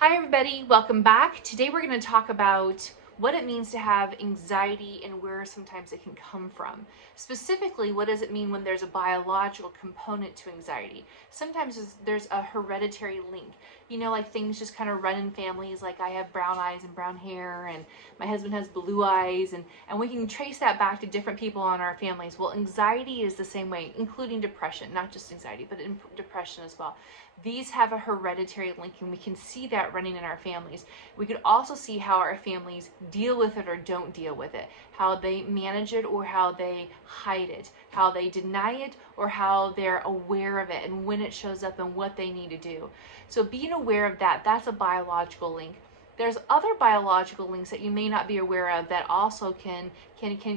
Hi everybody, welcome back. Today we're going to talk about what it means to have anxiety and where sometimes it can come from. Specifically, what does it mean when there's a biological component to anxiety? Sometimes there's a hereditary link. You know, like things just kind of run in families, like I have brown eyes and brown hair, and my husband has blue eyes, and we can trace that back to different people in our families. Well, anxiety is the same way, including depression, not just anxiety, but depression as well. These have a hereditary link, and we can see that running in our families. We could also see how our families deal with it or don't deal with it, how they manage it or how they hide it, how they deny it or how they're aware of it and when it shows up and what they need to do. So being aware of that, that's a biological link. There's other biological links that you may not be aware of that also can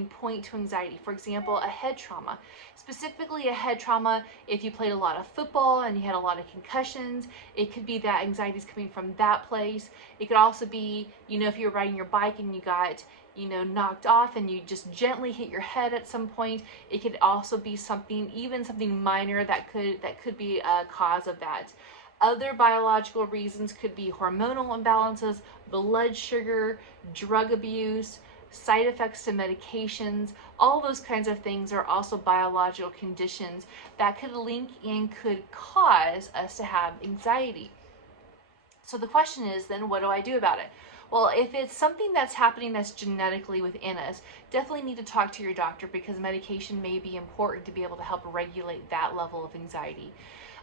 point to anxiety. For example, a head trauma. Specifically a head trauma, if you played a lot of football and you had a lot of concussions, it could be that anxiety is coming from that place. It could also be, if you're riding your bike and you got knocked off and you just gently hit your head at some point. It could also be something minor that could be a cause of that. Other biological reasons could be hormonal imbalances, blood sugar, drug abuse, side effects to medications. All those kinds of things are also biological conditions that could link and could cause us to have anxiety. So the question is then, what do I do about it? Well, if it's something that's happening that's genetically within us, definitely need to talk to your doctor because medication may be important to be able to help regulate that level of anxiety.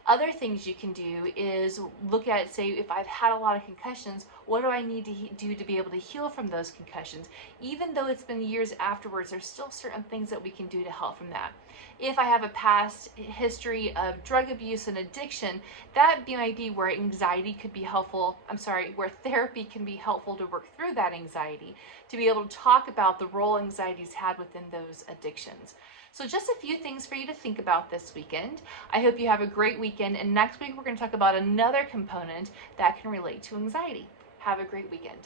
Other things you can do is look at, say, if I've had a lot of concussions, what do I need to do to be able to heal from those concussions? Even though it's been years afterwards, there's still certain things that we can do to help from that. If I have a past history of drug abuse and addiction, that might be where anxiety could be helpful. Where therapy can be helpful to work through that anxiety, to be able to talk about the role anxiety's had within those addictions. So just a few things for you to think about this weekend. I hope you have a great weekend, and next week we're going to talk about another component that can relate to anxiety. Have a great weekend.